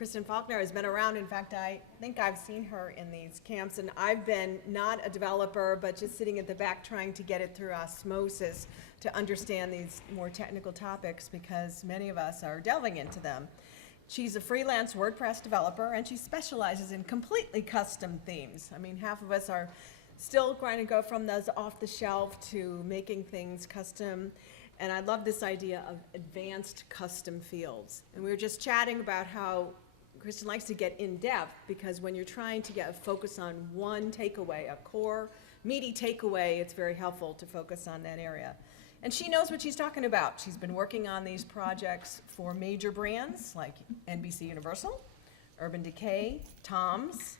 Kristin Falkner has been around. In fact, I think I've seen her in these camps, and I've been not a developer, but just sitting at the back trying to get it through osmosis to understand these more technical topics, because many of us are delving into them. She's a freelance WordPress developer, and she specializes in completely custom themes. I mean, half of us are still trying to go from those off the shelf to making things custom. And I love this idea of advanced custom fields. And we were just chatting about how Kristin likes to get in depth, because when you're trying to get a focus on one takeaway, a core, meaty takeaway, it's very helpful to focus on that area. And she knows what she's talking about. She's been working on these projects for major brands like NBC Universal, Urban Decay, Tom's,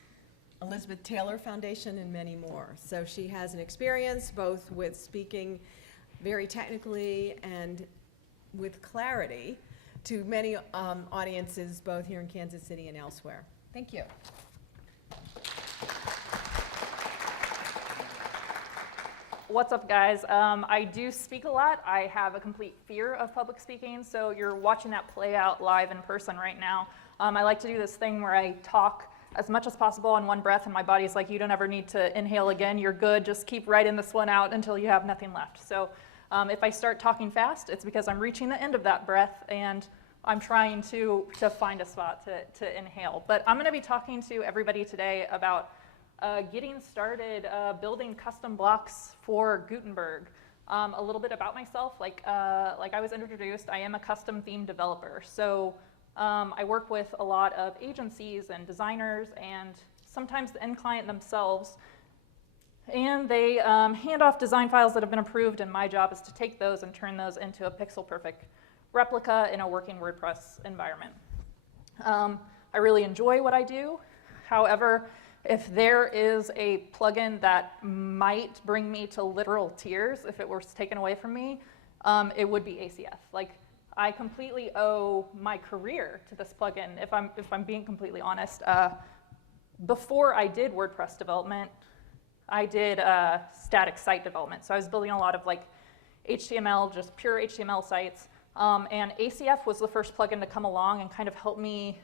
Elizabeth Taylor Foundation, and many more. So she has an experience both with speaking very technically and with clarity to many audiences, both here in Kansas City and elsewhere. Thank you. What's up, guys? I do speak a lot. I have a complete fear of public speaking, so you're watching that play out live in person right now. I like to do this thing where I talk as much as possible in one breath, and my body's like, you don't ever need to inhale again. You're good. Just keep writing this one out until you have nothing left. So if I start talking fast, it's because I'm reaching the end of that breath, and I'm trying to find a spot to inhale. But I'm going to be talking to everybody today about getting started building custom blocks for Gutenberg. A little bit about myself, like I was introduced, I am a custom theme developer. So I work with a lot of agencies and designers and sometimes the end client themselves. And they hand off design files that have been approved, and my job is to take those and turn those into a pixel-perfect replica in a working WordPress environment. I really enjoy what I do. However, if there is a plugin that might bring me to literal tears if it were taken away from me, it would be ACF. Like, I completely owe my career to this plugin, if I'm being completely honest. Before I did WordPress development, I did static site development. So I was building a lot of like HTML, just pure HTML sites. And ACF was the first plugin to come along and kind of help me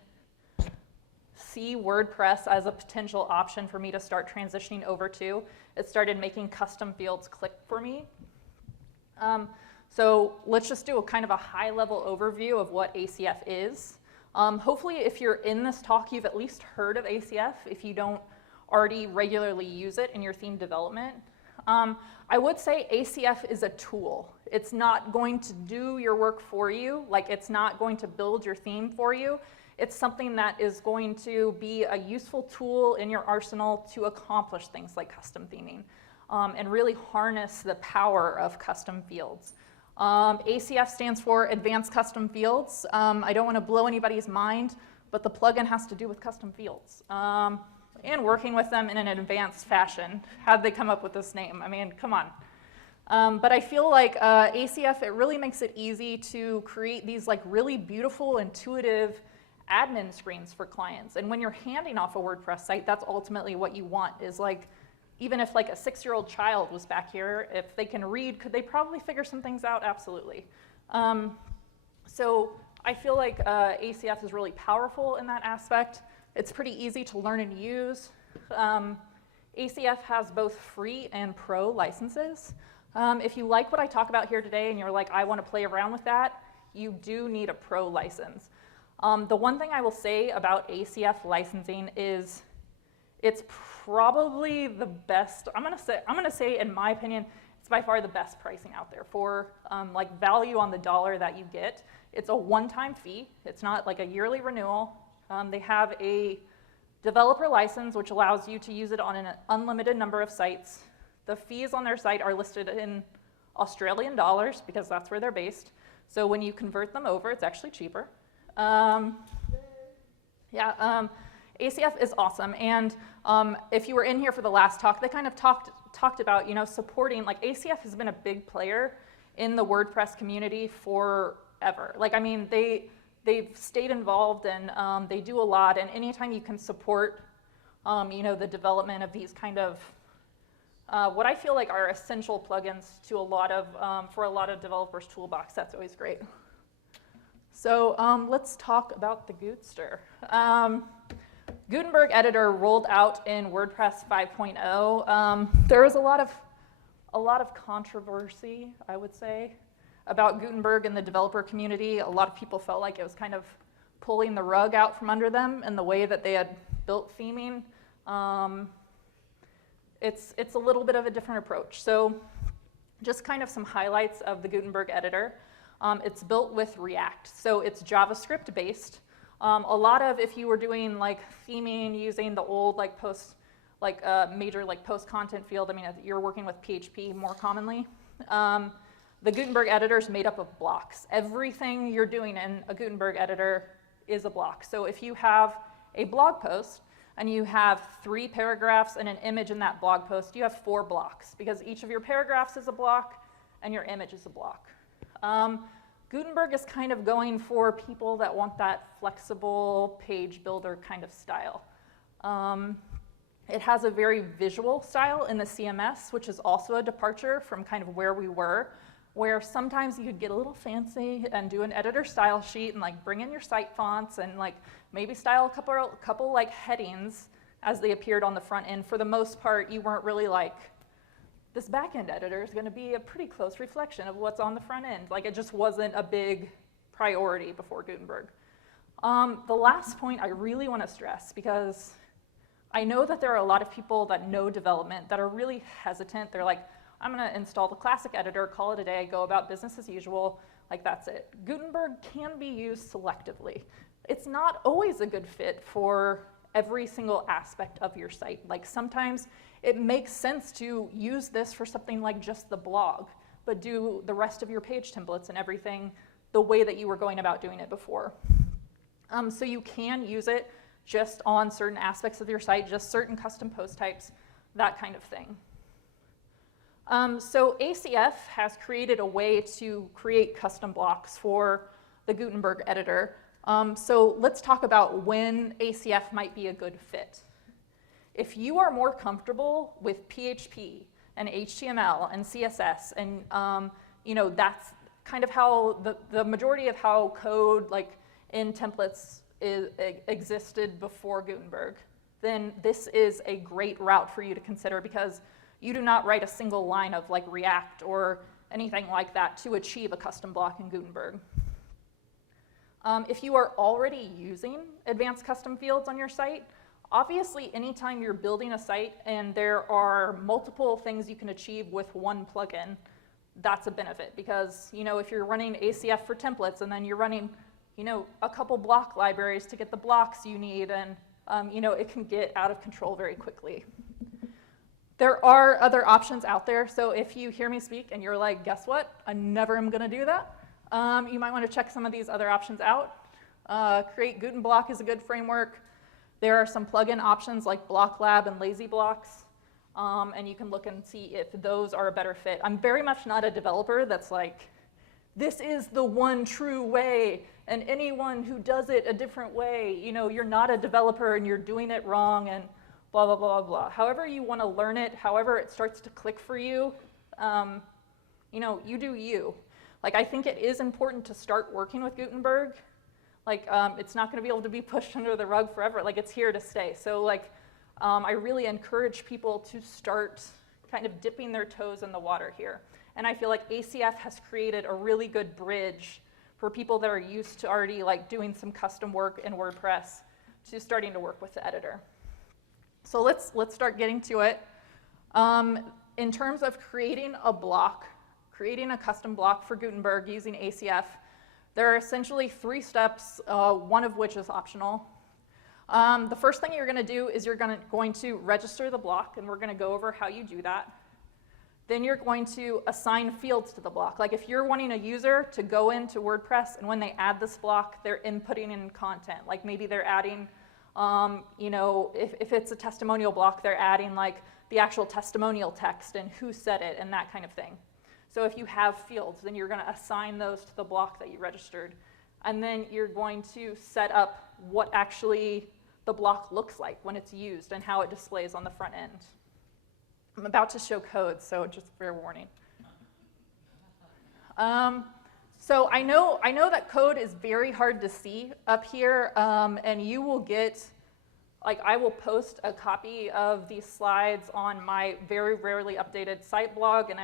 see WordPress as a potential option for me to start transitioning over to. It started making custom fields click for me. So let's just do a kind of a high-level overview of what ACF is. Hopefully, if you're in this talk, you've at least heard of ACF if you don't already regularly use it in your theme development. I would say ACF is a tool. It's not going to do your work for you. Like, it's not going to build your theme for you. It's something that is going to be a useful tool in your arsenal to accomplish things like custom theming and really harness the power of custom fields. ACF stands for Advanced Custom Fields. I don't want to blow anybody's mind, but the plugin has to do with custom fields and working with them in an advanced fashion. How'd they come up with this name? I mean, come on. But I feel like ACF, it really makes it easy to create these like really beautiful, intuitive admin screens for clients. And when you're handing off a WordPress site, that's ultimately what you want, is like, even if like a 6-year-old child was back here, if they can read, could they probably figure some things out? Absolutely. So I feel like ACF is really powerful in that aspect. It's pretty easy to learn and use. ACF has both free and pro licenses. If you like what I talk about here today and you're like, I want to play around with that, you do need a pro license. The one thing I will say about ACF licensing is it's probably the best. I'm gonna say, in my opinion, it's by far the best pricing out there for like value on the dollar that you get. It's a one-time fee. It's not like a yearly renewal. They have a developer license, which allows you to use it on an unlimited number of sites. The fees on their site are listed in Australian dollars because that's where they're based. So when you convert them over, it's actually cheaper. ACF is awesome, and if you were in here for the last talk, they kind of talked about, you know, supporting, like, ACF has been a big player in the WordPress community forever. Like, I mean, they've stayed involved, and they do a lot, and anytime you can support, you know, the development of these kind of what I feel like are essential plugins to a lot of for a lot of developers' toolbox, that's always great. So let's talk about the Gootster. Gutenberg editor rolled out in WordPress 5.0. There was a lot of controversy, I would say, about Gutenberg in the developer community. A lot of people felt like it was kind of pulling the rug out from under them in the way that they had built theming. It's a little bit of a different approach. So just kind of some highlights of the Gutenberg editor. It's built with React, so it's JavaScript based. A lot of, if you were doing like theming using the old like major like post content field, I mean, you're working with PHP more commonly. The Gutenberg editor is made up of blocks. Everything you're doing in a Gutenberg editor is a block. So if you have a blog post and you have 3 paragraphs and an image in that blog post, you have 4 blocks because each of your paragraphs is a block and your image is a block. Gutenberg is kind of going for people that want that flexible page builder kind of style. It has a very visual style in the CMS, which is also a departure from kind of where we were, where sometimes you could get a little fancy and do an editor style sheet and like bring in your site fonts and like maybe style a couple like headings as they appeared on the front end. For the most part, you weren't really like, this backend editor is going to be a pretty close reflection of what's on the front end. Like it just wasn't a big priority before Gutenberg. The last point I really want to stress, because I know that there are a lot of people that know development that are really hesitant. They're like, I'm going to install the classic editor, call it a day, go about business as usual, like that's it. Gutenberg can be used selectively. It's not always a good fit for every single aspect of your site. Like sometimes it makes sense to use this for something like just the blog, but do the rest of your page templates and everything the way that you were going about doing it before. So you can use it just on certain aspects of your site, just certain custom post types, that kind of thing. So ACF has created a way to create custom blocks for the Gutenberg editor. So let's talk about when ACF might be a good fit. If you are more comfortable with PHP and HTML and CSS, and you know, that's kind of how the majority of how code like in templates existed before Gutenberg, then this is a great route for you to consider because you do not write a single line of like React or anything like that to achieve a custom block in Gutenberg. If you are already using advanced custom fields on your site, obviously anytime you're building a site and there are multiple things you can achieve with one plugin, that's a benefit because, you know, if you're running ACF for templates and then you're running, you know, a couple block libraries to get the blocks you need, and you know, it can get out of control very quickly. There are other options out there, so if you hear me speak and you're like, guess what, I never am gonna do that, you might want to check some of these other options out. Create Guten-Block is a good framework. There are some plugin options like Block Lab and Lazy Blocks, and you can look and see if those are a better fit. I'm very much not a developer that's like, this is the one true way, and anyone who does it a different way, you know, you're not a developer and you're doing it wrong and blah, blah, blah, blah. However you want to learn it, however it starts to click for you, you know, you do you. Like, I think it is important to start working with Gutenberg. Like, it's not going to be able to be pushed under the rug forever. Like, it's here to stay. So, like, I really encourage people to start kind of dipping their toes in the water here. And I feel like ACF has created a really good bridge for people that are used to already, like, doing some custom work in WordPress to starting to work with the editor. So let's start getting to it. In terms of creating a block, creating a custom block for Gutenberg using ACF, there are essentially 3 steps, one of which is optional. The first thing you're going to do is you're going to register the block, and we're going to go over how you do that. Then you're going to assign fields to the block. Like if you're wanting a user to go into WordPress, and when they add this block, they're inputting in content. Like maybe they're adding, you know, if it's a testimonial block, they're adding like the actual testimonial text and who said it and that kind of thing. So if you have fields, then you're going to assign those to the block that you registered. And then you're going to set up what actually the block looks like when it's used and how it displays on the front end. I'm about to show code, so just fair warning. So I know that code is very hard to see up here, and you will get, like, I will post a copy of these slides on my very rarely updated site blog, and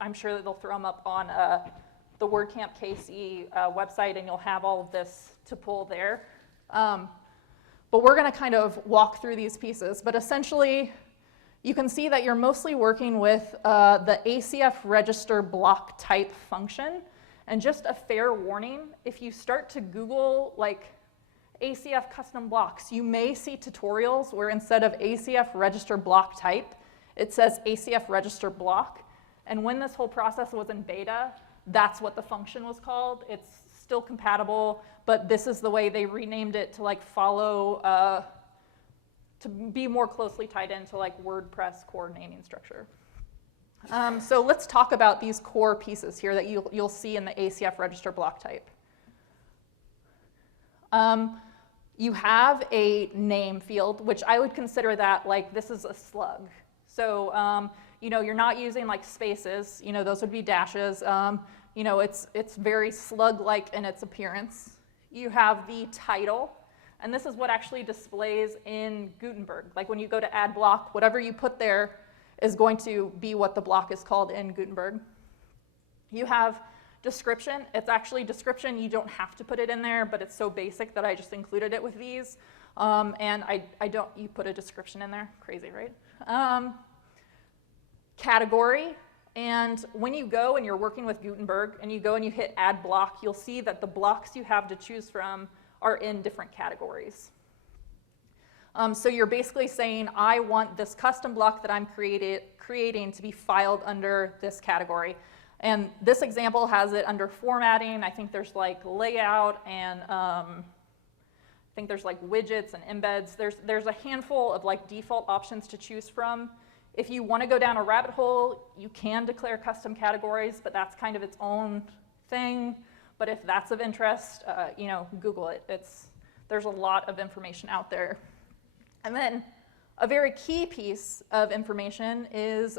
I'm sure that they'll throw them up on the WordCamp KC website, and you'll have all of this to pull there. But we're going to kind of walk through these pieces. But essentially, you can see that you're mostly working with the ACF register block type function. And just a fair warning, if you start to Google like ACF custom blocks, you may see tutorials where instead of ACF register block type, it says ACF register block. And when this whole process was in beta, that's what the function was called. It's still compatible, but this is the way they renamed it to like follow, to be more closely tied into like WordPress core naming structure. So let's talk about these core pieces here that you'll see in the ACF register block type. You have a name field, which I would consider that like this is a slug. So you know, you're not using like spaces. You know, those would be dashes. You know, it's very slug-like in its appearance. You have the title, and this is what actually displays in Gutenberg. Like when you go to add block, whatever you put there is going to be what the block is called in Gutenberg. You have description. It's actually description. You don't have to put it in there, but it's so basic that I just included it with these. And you put a description in there. Crazy, right? Category. And when you go and you're working with Gutenberg and you go and you hit add block, you'll see that the blocks you have to choose from are in different categories. So you're basically saying, I want this custom block that I'm creating to be filed under this category. And this example has it under formatting. I think there's like layout and I think there's like widgets and embeds. There's a handful of like default options to choose from. If you want to go down a rabbit hole, you can declare custom categories, but that's kind of its own thing. But if that's of interest, you know, Google it. There's a lot of information out there. And then a very key piece of information is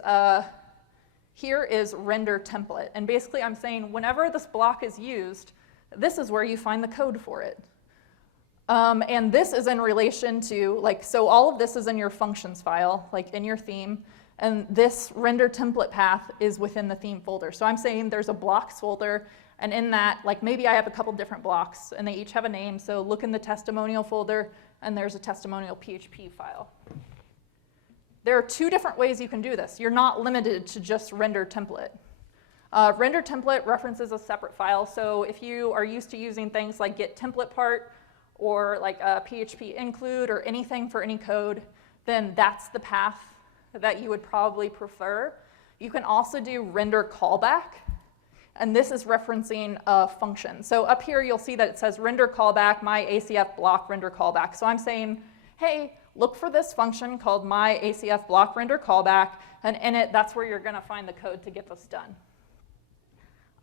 here is render template. And basically I'm saying whenever this block is used, this is where you find the code for it. And this is in relation to, like, so all of this is in your functions file, like in your theme, and this render template path is within the theme folder. So I'm saying there's a blocks folder, and in that, like maybe I have a couple different blocks, and they each have a name, so look in the testimonial folder, and there's a testimonial PHP file. There are two different ways you can do this. You're not limited to just render template. Render template references a separate file, so if you are used to using things like get template part, or like a PHP include or anything for any code, then that's the path that you would probably prefer. You can also do render callback, and this is referencing a function. So up here you'll see that it says render callback, my ACF block render callback. So I'm saying, hey, look for this function called my ACF block render callback, and in it, that's where you're gonna find the code to get this done.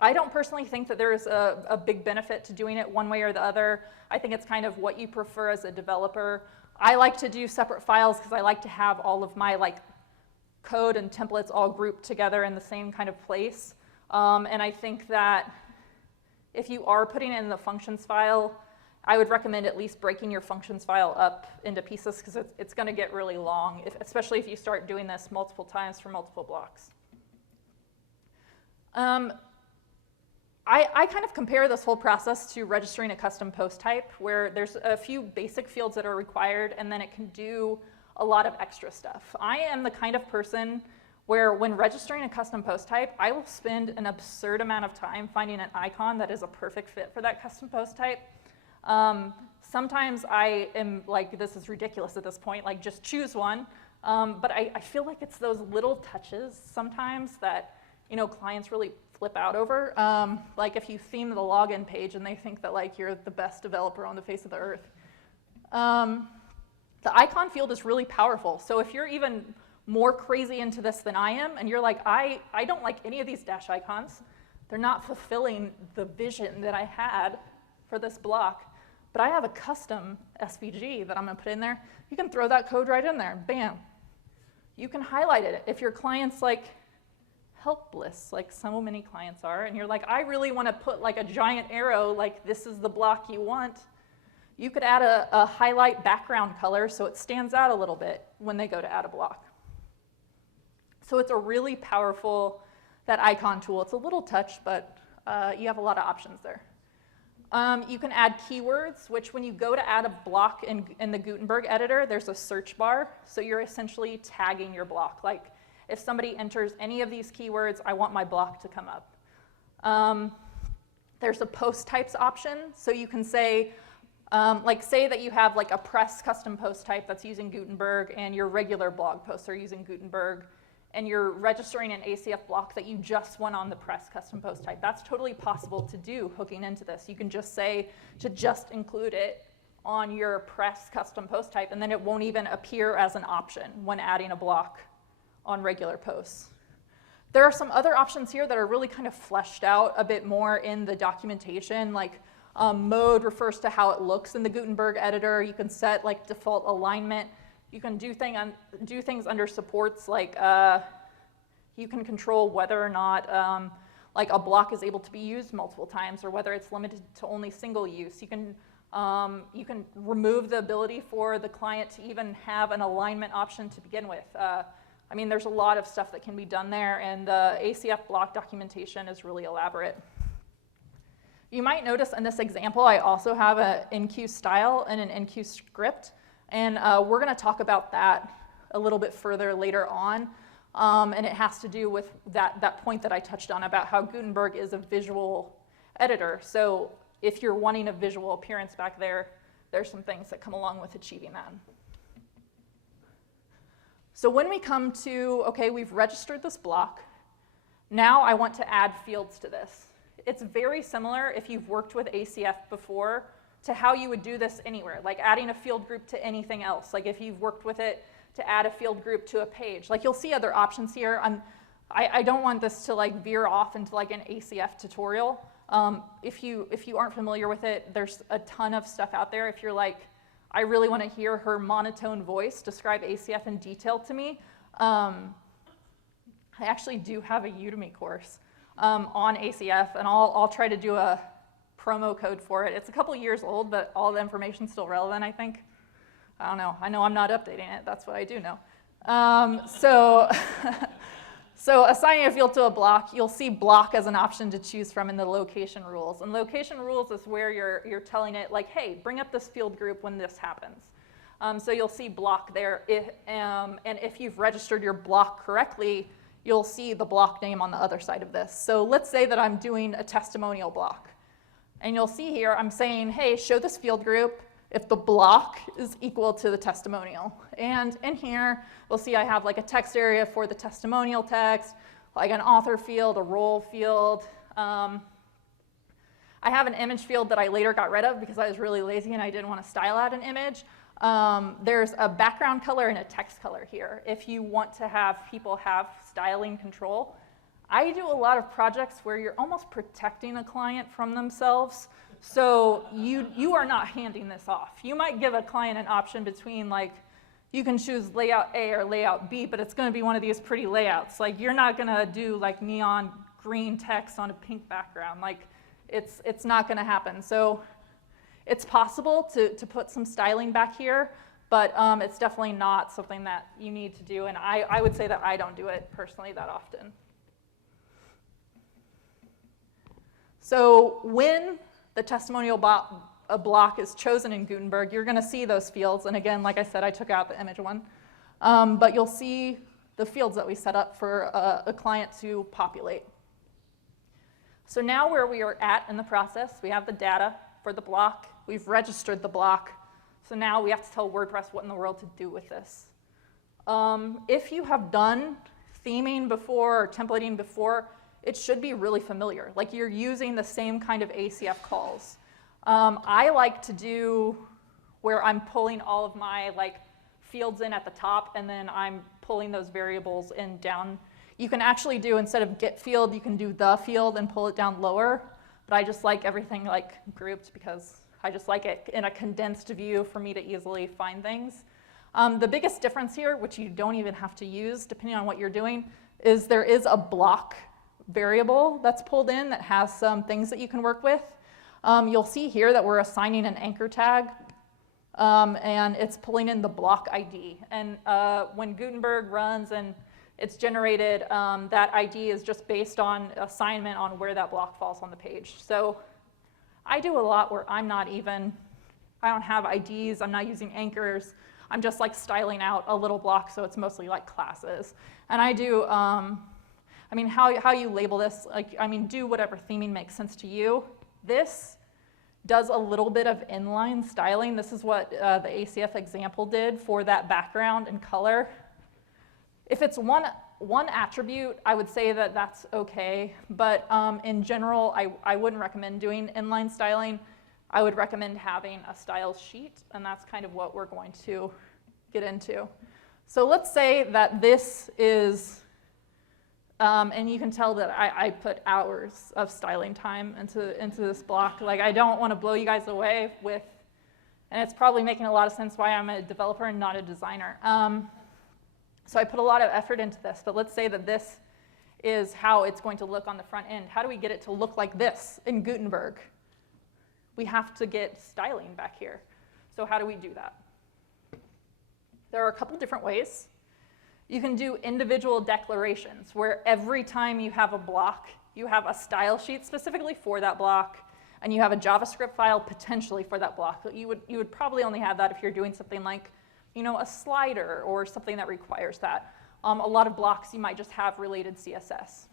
I don't personally think that there is a big benefit to doing it one way or the other. I think it's kind of what you prefer as a developer. I like to do separate files because I like to have all of my like code and templates all grouped together in the same kind of place. And I think that if you are putting it in the functions file, I would recommend at least breaking your functions file up into pieces because it's going to get really long, especially if you start doing this multiple times for multiple blocks. I kind of compare this whole process to registering a custom post type, where there's a few basic fields that are required, and then it can do a lot of extra stuff. I am the kind of person where when registering a custom post type, I will spend an absurd amount of time finding an icon that is a perfect fit for that custom post type. Sometimes I am like, this is ridiculous at this point, like just choose one. But I feel like it's those little touches sometimes that, you know, clients really flip out over. Like if you theme the login page and they think that like you're the best developer on the face of the earth. The icon field is really powerful. So if you're even more crazy into this than I am, and you're like, I don't like any of these dash icons. They're not fulfilling the vision that I had for this block. But I have a custom SVG that I'm gonna put in there. You can throw that code right in there, bam. You can highlight it. If your client's like, helpless, like so many clients are, and you're like, I really want to put like a giant arrow, like this is the block you want, you could add a highlight background color so it stands out a little bit when they go to add a block. So it's a really powerful, that icon tool. It's a little touch, but you have a lot of options there. You can add keywords, which when you go to add a block in the Gutenberg editor, there's a search bar. So you're essentially tagging your block. Like if somebody enters any of these keywords, I want my block to come up. There's a post types option. So you can say, like say that you have like a press custom post type that's using Gutenberg and your regular blog posts are using Gutenberg, and you're registering an ACF block that you just want on the press custom post type. That's totally possible to do hooking into this. You can just say to just include it on your press custom post type, and then it won't even appear as an option when adding a block on regular posts. There are some other options here that are really kind of fleshed out a bit more in the documentation, like mode refers to how it looks in the Gutenberg editor. You can set like default alignment. You can do things under supports, like you can control whether or not like a block is able to be used multiple times, or whether it's limited to only single use. You can remove the ability for the client to even have an alignment option to begin with. I mean, there's a lot of stuff that can be done there, and the ACF block documentation is really elaborate. You might notice in this example, I also have an NQ style and an NQ script. And we're going to talk about that a little bit further later on. And it has to do with that point that I touched on about how Gutenberg is a visual editor. So if you're wanting a visual appearance back there, there's some things that come along with achieving that. So when we come to, okay, we've registered this block. Now I want to add fields to this. It's very similar if you've worked with ACF before to how you would do this anywhere, like adding a field group to anything else. Like if you've worked with it to add a field group to a page. Like you'll see other options here. I don't want this to like veer off into like an ACF tutorial. If you aren't familiar with it, there's a ton of stuff out there. If you're like, I really want to hear her monotone voice describe ACF in detail to me, I actually do have a Udemy course on ACF, and I'll try to do a promo code for it. It's a couple years old, but all the information's still relevant, I think. I don't know. I know I'm not updating it. That's what I do know. So assigning a field to a block, you'll see block as an option to choose from in the location rules. And location rules is where you're telling it, like, hey, bring up this field group when this happens. So you'll see block there. And if you've registered your block correctly, you'll see the block name on the other side of this. So let's say that I'm doing a testimonial block. And you'll see here, I'm saying, hey, show this field group if the block is equal to the testimonial. And in here, we'll see I have like a text area for the testimonial text, like an author field, a role field. I have an image field that I later got rid of because I was really lazy and I didn't want to style out an image. There's a background color and a text color here if you want to have people have styling control. I do a lot of projects where you're almost protecting a client from themselves. So you are not handing this off. You might give a client an option between like, you can choose layout A or layout B, but it's going to be one of these pretty layouts. Like you're not going to do like neon green text on a pink background. Like it's not going to happen. So it's possible to put some styling back here, but it's definitely not something that you need to do. And I would say that I don't do it personally that often. So when the testimonial block is chosen in Gutenberg, you're going to see those fields. And again, like I said, I took out the image one. But you'll see the fields that we set up for a client to populate. So now where we are at in the process, we have the data for the block. We've registered the block. So now we have to tell WordPress what in the world to do with this. If you have done theming before or templating before, it should be really familiar. Like you're using the same kind of ACF calls. I like to do where I'm pulling all of my like fields in at the top and then I'm pulling those variables in down. You can actually do, instead of get field, you can do the field and pull it down lower. But I just like everything like grouped because I just like it in a condensed view for me to easily find things. The biggest difference here, which you don't even have to use depending on what you're doing, is there is a block variable that's pulled in that has some things that you can work with. You'll see here that we're assigning an anchor tag, and it's pulling in the block ID. And when Gutenberg runs and it's generated, that ID is just based on assignment on where that block falls on the page. So I do a lot where I don't have IDs, I'm not using anchors, I'm just like styling out a little block, so it's mostly like classes. And I do, I mean, how you label this, like, I mean, do whatever theming makes sense to you. This does a little bit of inline styling. This is what the ACF example did for that background and color. If it's one attribute, I would say that that's okay, but in general, I wouldn't recommend doing inline styling. I would recommend having a styles sheet, and that's kind of what we're going to get into. So let's say that this is, and you can tell that I put hours of styling time into this block. Like, I don't want to blow you guys away with, and it's probably making a lot of sense why I'm a developer and not a designer. So I put a lot of effort into this, but let's say that this is how it's going to look on the front end. How do we get it to look like this in Gutenberg? We have to get styling back here. So how do we do that? There are a couple different ways. You can do individual declarations, where every time you have a block, you have a style sheet specifically for that block, and you have a JavaScript file potentially for that block. You would probably only have that if you're doing something like, you know, a slider or something that requires that. A lot of blocks you might just have related CSS.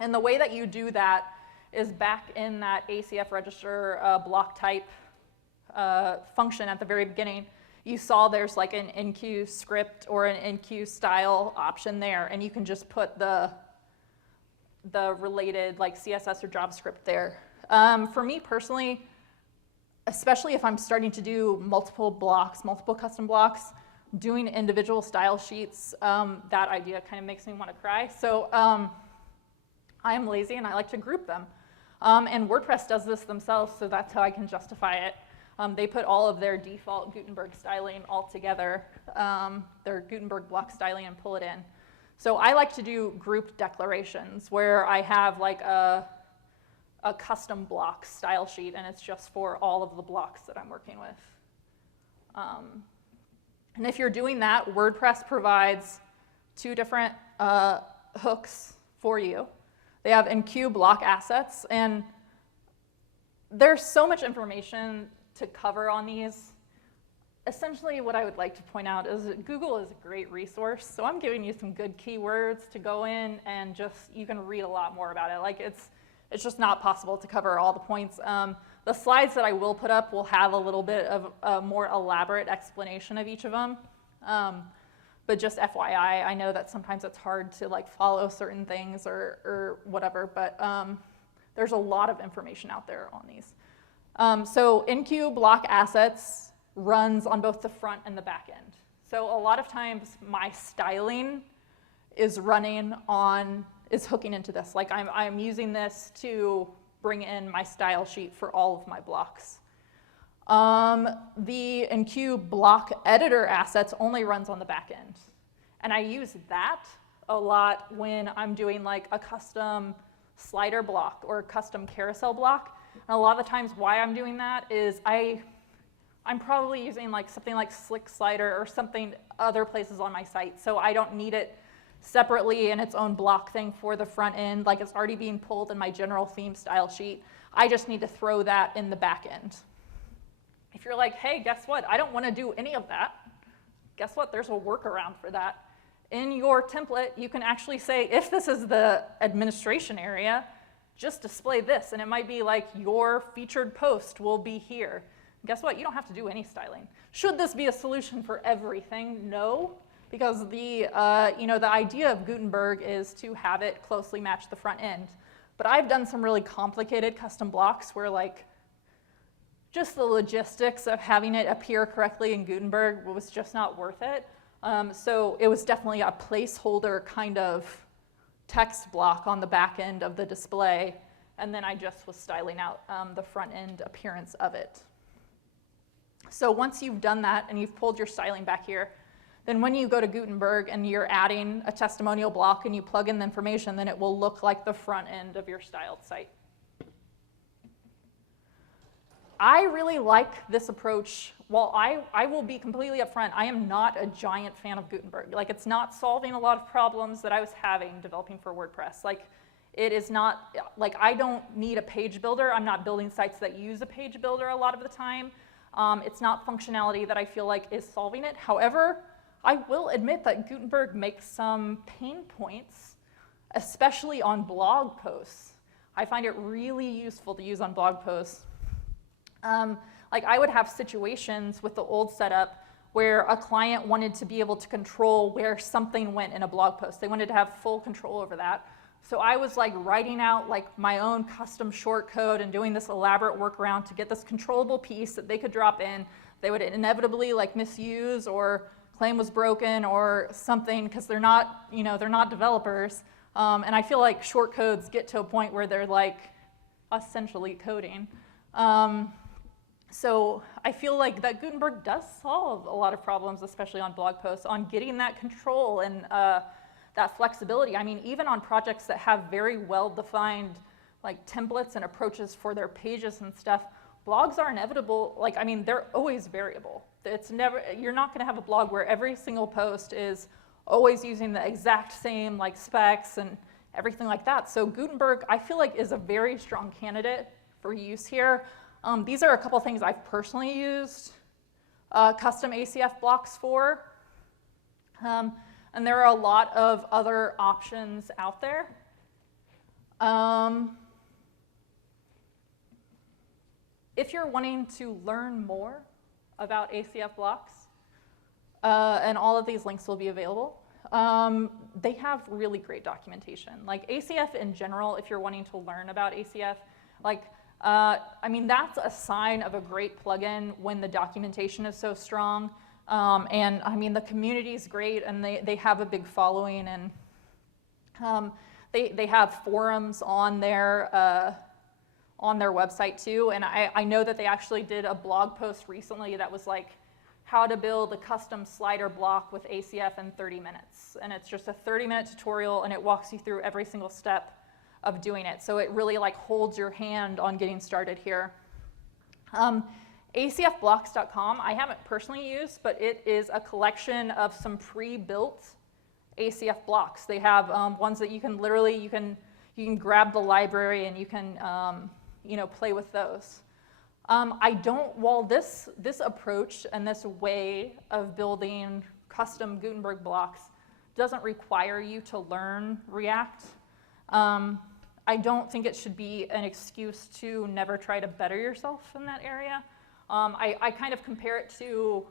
And the way that you do that is back in that ACF register block type function at the very beginning. You saw there's like an enqueue script or an enqueue style option there, and you can just put the related like CSS or JavaScript there. For me personally, especially if I'm starting to do multiple blocks, multiple custom blocks, doing individual style sheets, that idea kind of makes me want to cry. So I am lazy and I like to group them. And WordPress does this themselves, so that's how I can justify it. They put all of their default Gutenberg styling all together, their Gutenberg block styling, and pull it in. So I like to do group declarations where I have like a custom block style sheet, and it's just for all of the blocks that I'm working with. And if you're doing that, WordPress provides two different hooks for you. They have QBlock Assets, and there's so much information to cover on these. Essentially, what I would like to point out is that Google is a great resource, so I'm giving you some good keywords to go in and just, you can read a lot more about it. Like, it's just not possible to cover all the points. The slides that I will put up will have a little bit of a more elaborate explanation of each of them. But just FYI, I know that sometimes it's hard to like follow certain things or whatever, but there's a lot of information out there on these. So QBlock Assets runs on both the front and the back end. So a lot of times my styling is hooking into this. Like I'm using this to bring in my style sheet for all of my blocks. The QBlock Editor Assets only runs on the back end. And I use that a lot when I'm doing like a custom slider block or a custom carousel block. And a lot of the times why I'm doing that is I'm probably using like something like Slick Slider or something other places on my site. So I don't need it separately in its own block thing for the front end. Like it's already being pulled in my general theme style sheet. I just need to throw that in the back end. If you're like, hey, guess what? I don't want to do any of that. Guess what? There's a workaround for that. In your template, you can actually say, if this is the administration area, just display this. And it might be like your featured post will be here. Guess what? You don't have to do any styling. Should this be a solution for everything? No, because the idea of Gutenberg is to have it closely match the front end. But I've done some really complicated custom blocks where like just the logistics of having it appear correctly in Gutenberg was just not worth it. So it was definitely a placeholder kind of text block on the back end of the display, and then I just was styling out the front end appearance of it. So once you've done that and you've pulled your styling back here, then when you go to Gutenberg and you're adding a testimonial block and you plug in the information, then it will look like the front end of your styled site. I really like this approach. While I will be completely upfront, I am not a giant fan of Gutenberg. Like, it's not solving a lot of problems that I was having developing for WordPress. Like, it is not, like, I don't need a page builder. I'm not building sites that use a page builder a lot of the time. It's not functionality that I feel like is solving it. However, I will admit that Gutenberg makes some pain points, especially on blog posts. I find it really useful to use on blog posts. Like, I would have situations with the old setup where a client wanted to be able to control where something went in a blog post. They wanted to have full control over that. So I was like writing out like my own custom short code and doing this elaborate workaround to get this controllable piece that they could drop in. They would inevitably like misuse or claim was broken or something because they're not, you know, they're not developers. And I feel like short codes get to a point where they're like essentially coding. So I feel like that Gutenberg does solve a lot of problems, especially on blog posts, on getting that control and that flexibility. I mean, even on projects that have very well-defined like templates and approaches for their pages and stuff, blogs are inevitable. Like, I mean, they're always variable. It's never, you're not going to have a blog where every single post is always using the exact same like specs and everything like that. So Gutenberg, I feel like, is a very strong candidate for use here. These are a couple things I've personally used custom ACF blocks for. And there are a lot of other options out there. If you're wanting to learn more about ACF blocks, and all of these links will be available, they have really great documentation. Like ACF in general, if you're wanting to learn about ACF, like, I mean, that's a sign of a great plugin when the documentation is so strong. And I mean, the community is great, and they have a big following, and they have forums on their website too. And I know that they actually did a blog post recently that was like how to build a custom slider block with ACF in 30 minutes. And it's just a 30-minute tutorial, and it walks you through every single step of doing it. So it really like holds your hand on getting started here. ACFblocks.com, I haven't personally used, but it is a collection of some pre-built ACF blocks. They have ones that you can literally, you can grab the library and you can you know, play with those. While this approach and this way of building custom Gutenberg blocks doesn't require you to learn React, I don't think it should be an excuse to never try to better yourself in that area. I kind of compare it to,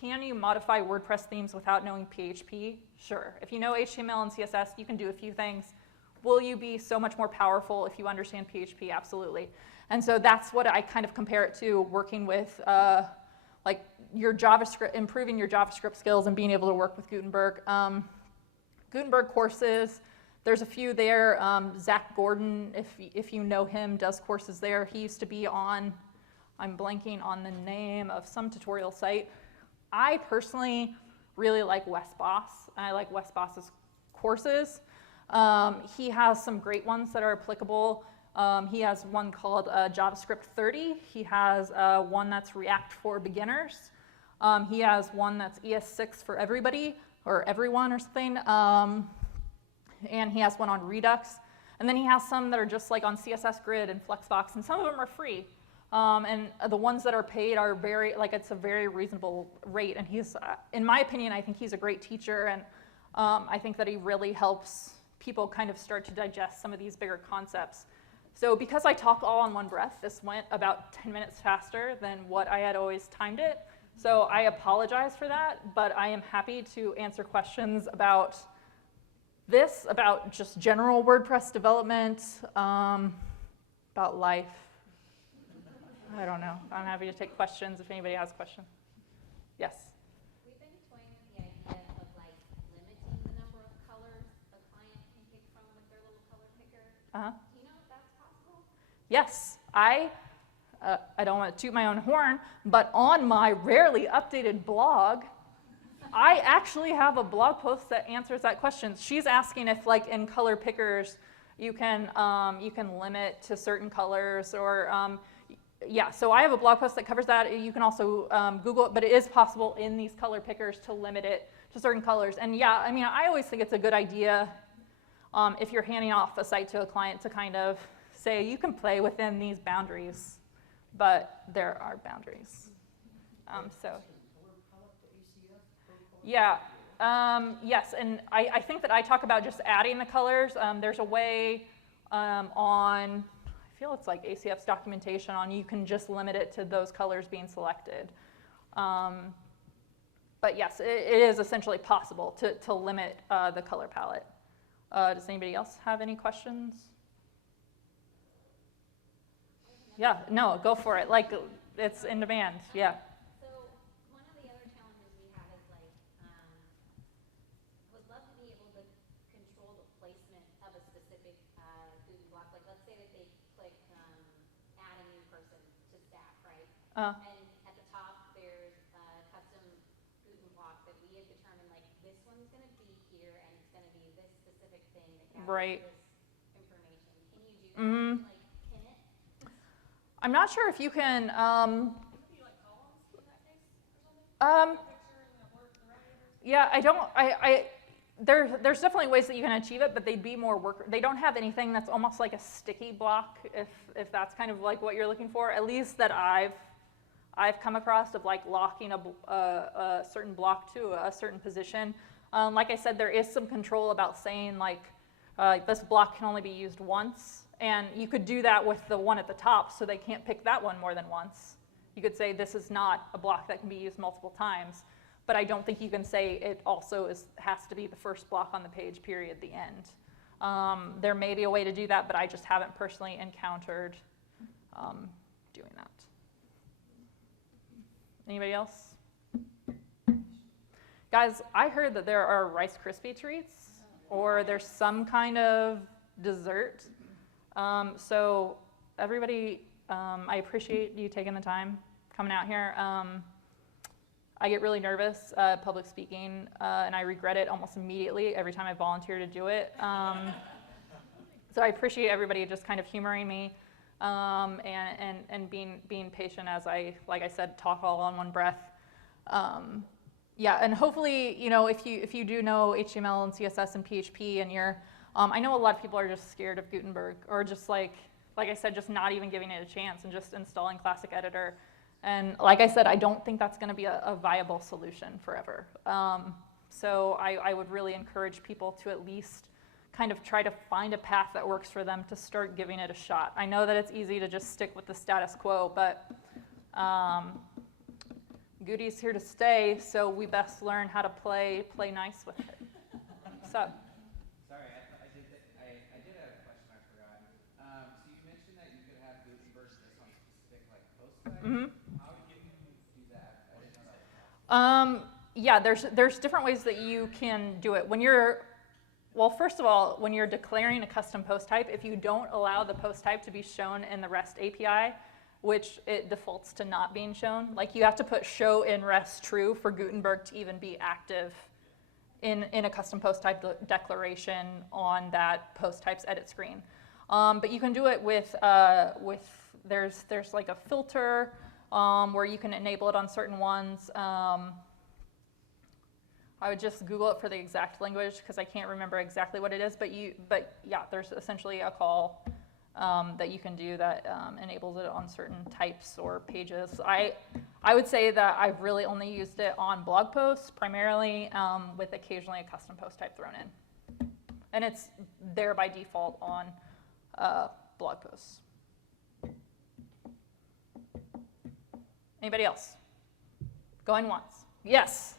can you modify WordPress themes without knowing PHP? Sure. If you know HTML and CSS, you can do a few things. Will you be so much more powerful if you understand PHP? Absolutely. And so that's what I kind of compare it to, working with like your JavaScript, improving your JavaScript skills and being able to work with Gutenberg. Gutenberg courses, there's a few there. Zach Gordon, if you know him, does courses there. He used to be on, I'm blanking on the name of some tutorial site. I personally really like Wes Boss. I like Wes Boss's courses. He has some great ones that are applicable. He has one called JavaScript 30. He has one that's React for beginners. He has one that's ES6 for everybody or everyone or something. And he has one on Redux. And then he has some that are just like on CSS Grid and Flexbox, and some of them are free. And the ones that are paid are very, like, it's a very reasonable rate. And he's, in my opinion, I think he's a great teacher, and I think that he really helps people kind of start to digest some of these bigger concepts. So because I talk all in one breath, this went about 10 minutes faster than what I had always timed it. So I apologize for that, but I am happy to answer questions about this, about just general WordPress development, about life. I don't know. I'm happy to take questions if anybody has questions. Yes? We've been toying with the idea of like limiting the number of colors a client can pick from with their little color picker. Uh-huh. Do you know if that's possible? Yes. I don't want to toot my own horn, but on my rarely updated blog, I actually have a blog post that answers that question. She's asking if, like, in color pickers, you can limit to certain colors, or yeah. So I have a blog post that covers that. You can also Google it, but it is possible in these color pickers to limit it to certain colors. And yeah, I mean, I always think it's a good idea if you're handing off a site to a client to kind of say you can play within these boundaries, but there are boundaries. So. Yeah, yes, and I think that I talk about just adding the colors. There's a way on, I feel it's like ACF's documentation on, you can just limit it to those colors being selected. But yes, it is essentially possible to limit the color palette. Does anybody else have any questions? Yeah, no, go for it. Like, it's in demand, yeah. And at the top, there's a custom Guten block that we have determined, like, this one's going to be here, and it's going to be this specific thing that captures this information. Can you do that? Mm-hmm. Like, pin it? I'm not sure if you can. Like columns in that case or something? Yeah, I don't. There's definitely ways that you can achieve it, but they'd be more work. They don't have anything that's almost like a sticky block, if that's kind of like what you're looking for. At least that I've come across, of like locking a certain block to a certain position. Like I said, there is some control about saying like this block can only be used once, and you could do that with the one at the top, so they can't pick that one more than once. You could say this is not a block that can be used multiple times, but I don't think you can say it also has to be the first block on the page, period, the end. There may be a way to do that, but I just haven't personally encountered doing that. Anybody else? Guys, I heard that there are Rice Krispie treats, or there's some kind of dessert. So everybody, I appreciate you taking the time coming out here. I get really nervous public speaking, and I regret it almost immediately every time I volunteer to do it. So I appreciate everybody just kind of humoring me. And being patient as I, like I said, talk all on one breath. Yeah, and hopefully, you know, if you do know HTML and CSS and PHP, and you're, I know a lot of people are just scared of Gutenberg, or just like I said, just not even giving it a chance and just installing Classic Editor. And like I said, I don't think that's going to be a viable solution forever. So I would really encourage people to at least kind of try to find a path that works for them to start giving it a shot. I know that it's easy to just stick with the status quo, but Goody's here to stay, so we best learn how to play nice with it. So. Sorry, I did have a question I forgot. So you mentioned that you could have Gutenberg just on specific like post types. Mm-hmm. How would you do that? I didn't know that was possible. Yeah, there's different ways that you can do it. Well, first of all, when you're declaring a custom post type, if you don't allow the post type to be shown in the REST API, which it defaults to not being shown, like you have to put show in REST true for Gutenberg to even be active in a custom post type declaration on that post type's edit screen. But you can do it with there's like a filter where you can enable it on certain ones. I would just Google it for the exact language because I can't remember exactly what it is. But yeah, there's essentially a call that you can do that enables it on certain types or pages. I would say that I've really only used it on blog posts primarily, with occasionally a custom post type thrown in, and it's there by default on blog posts. Anybody else? Going once. Yes.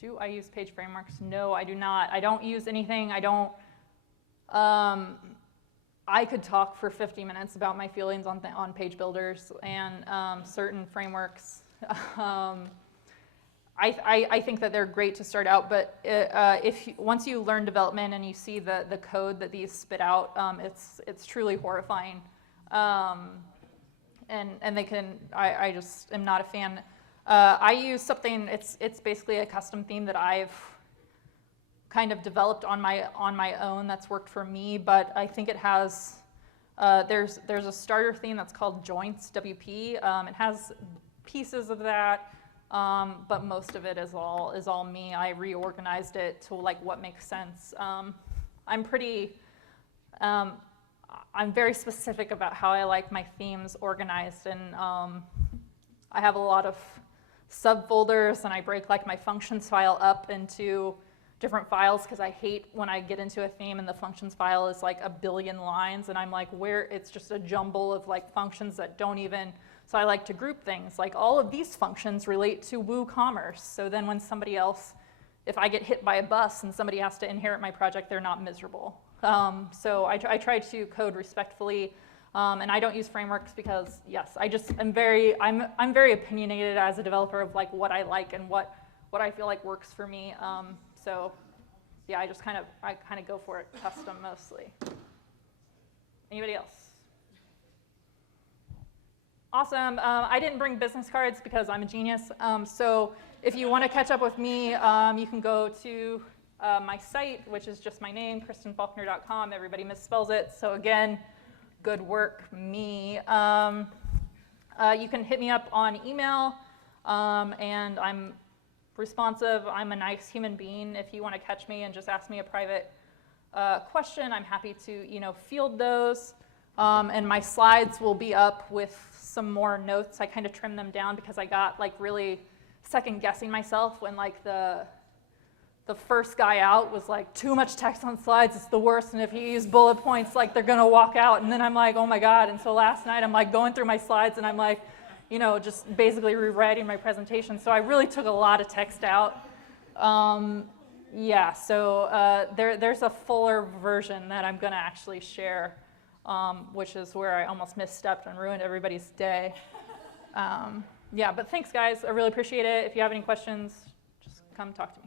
Do I use page frameworks? No, I do not. I don't use anything. I don't. I could talk for 50 minutes about my feelings on page builders and certain frameworks. I think that they're great to start out, but once you learn development and you see the code that these spit out, it's truly horrifying. and they can, I just am not a fan. I use something, it's basically a custom theme that I've kind of developed on my own that's worked for me, but I think it has, there's a starter theme that's called Joints, WP. It has pieces of that, but most of it is all me. I reorganized it to like what makes sense. I'm very specific about how I like my themes organized, and I have a lot of subfolders, and I break like my functions file up into different files because I hate when I get into a theme and the functions file is like a billion lines, and I'm like, where it's just a jumble of like functions that don't even, so I like to group things. Like all of these functions relate to WooCommerce, so then when somebody else, if I get hit by a bus and somebody has to inherit my project, they're not miserable. So I try to code respectfully, and I don't use frameworks because, yes, I'm very opinionated as a developer of like what I like and what I feel like works for me. So yeah, I kind of go for it custom mostly. Anybody else? Awesome. I didn't bring business cards because I'm a genius. So if you want to catch up with me, you can go to my site, which is just my name, KristinFalkner.com. Everybody misspells it. So again, good work, me. You can hit me up on email, and I'm responsive. I'm a nice human being. If you want to catch me and just ask me a private question, I'm happy to field those. And my slides will be up with some more notes. I kind of trimmed them down because I got like really second guessing myself when like the first guy out was like, too much text on slides, it's the worst, and if you use bullet points, like they're gonna walk out. And then I'm like, oh my God. And so last night I'm like going through my slides and I'm like, just basically rewriting my presentation. So I really took a lot of text out. Yeah, so there's a fuller version that I'm gonna actually share, which is where I almost misstepped and ruined everybody's day. Yeah, but thanks guys, I really appreciate it. If you have any questions, just come talk to me.